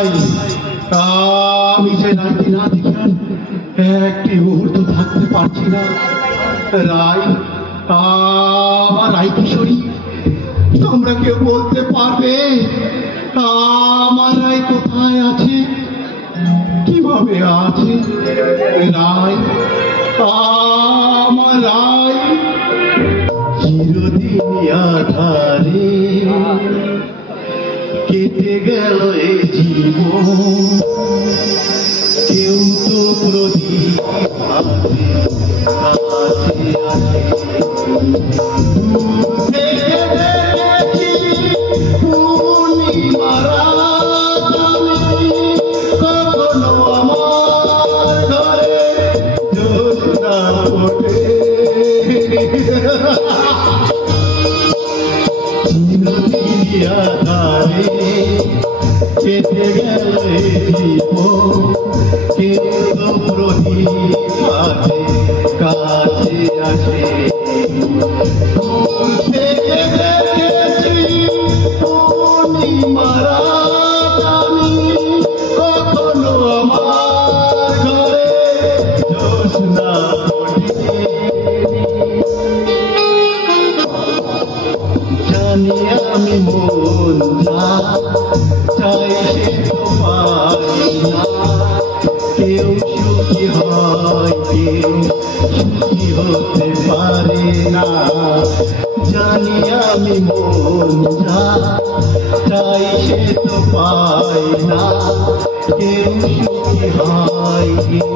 রায়, আমি যে রায়কে না দেখি একটি মুহূর্ত থাকতে পারছি না। রায়, আমার রায় কিশোরী, তোমরা কেউ বলতে পারবে আমার রায় কোথায় আছে, কিভাবে আছে? রায়, আমার রায় চিরদিন আধারে কেটে গেল এই জীবন, কেউ তো প্রদীপ হাতে কাছে আসে। কখনো আমার ঘরে জ্যোৎস্না ওঠে, আধারে কেটে গেল জীবন, কিন্তু প্রদীপ হাতে কাছে আসে। থেকে দেখেছি পূর্ণিমারা আমি, কখনো আমার ঘরে জ্যোৎস্না ওঠে। জানি আমি মন যা চাই সে তো পাই না, কেউ সুখী হয় কেউ সুখী হতে পারে না। জানি আমি মন যা চাই সে তো পাই না, কেউ সুখী হয় কেউ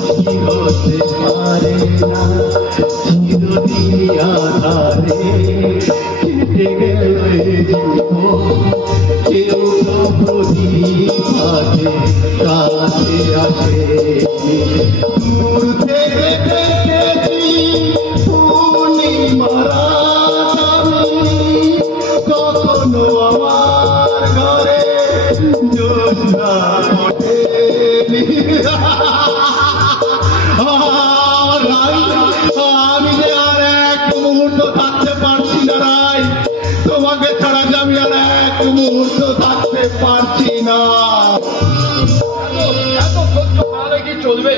সুখী হতে পারে না। চিরদিন আধারে কেটে গেল জীবন, কেউ তো প্রদীপ হাতে কাছে আসে। দূর থেকে দেখেছি পূর্ণিমারা আমি, কখনো আমার ঘরে জ্যোৎস্না ওঠেনি। আমি যে আর এক মুহূর্ত থাকতে পারছি না রায়, তোমাকে ছাড়া যে আমি আর এক মুহূর্ত থাকতে পারছি না। কি চলবে?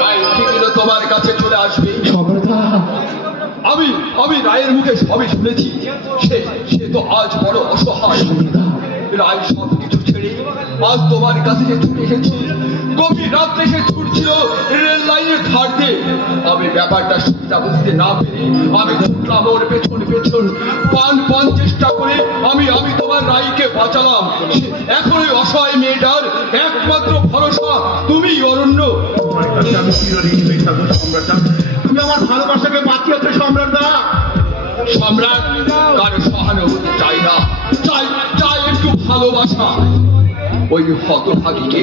রায় ঠিকই তোমার কাছে চলে আসবে। সম্রাটা, আমি রায়ের মুখে সবই শুনেছি। সে তো আজ বড় অসহায়। রায় সবকিছু ছেড়ে আজ তোমার কাছে যে ছুটে এসেছি। গভীর রাত্রে সে ছুটছিল রেল লাইনের ধার দিয়ে। আমি ব্যাপারটা সুবিধা বুঝতে না পেরে আমি ছুটলাম ওর পেছন পেছন, পান চেষ্টা করে আমি তোমার রায়কে বাঁচালাম। এখন ওই অসহায় মেয়েটার একমাত্র ভরসা তুমি অরণ্য। তোমার কাছে আমি চিরঋণী হয়ে থাকবো সম্রাটা। তুমি আমার ভালোবাসাকে বাঁচিয়েছো সম্রাটদা। সম্রাট কারো সহানুভূতি চাই না, চাই একটু ভালোবাসা। ওই হতভাগীকে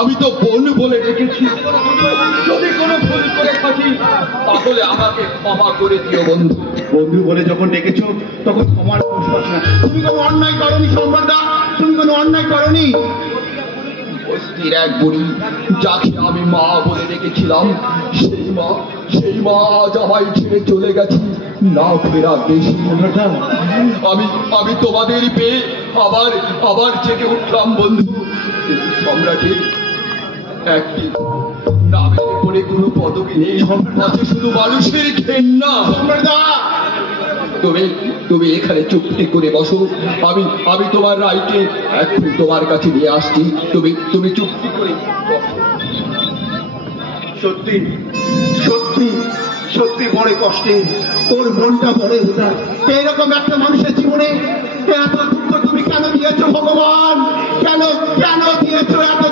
আমি তো বোন বলে রেখেছি। যদি কোনো ভুল করে থাকি তাহলে আমাকে ক্ষমা করে দিও বন্ধু। বন্ধু বলে যখন ডেকেছো তখন ক্ষমার প্রশ্ন না। তুমি কোনো অন্যায় করনি সম্রাটদা, তুমি কোনো অন্যায় করনি। বস্তির এক বুড়ি যাকে আমি মা বলে রেখেছিলাম, সেই মা আজ আমায় ছেড়ে চলে গেছে না ফেরা দেশে। আমি তোমাদের পেয়ে আবার জেগে উঠলাম বন্ধু। সম্রাটের একটি নামের উপরে কোনো পদবি নেই, আছে শুধু মানুষের ঘেন্না। তুমি এখানে চুপটি করে বসো, আমি তোমার রায়কে এখন তোমার কাছে নিয়ে আসছি। তুমি চুপটি করে বসো। সত্যি সত্যি সত্যি বড় কষ্টে, ওর মনটা বড় উদার। এইরকম একটা মানুষের জীবনে এত দুঃখ তুমি কেন দিয়েছো ভগবান? কেন দিয়েছো এত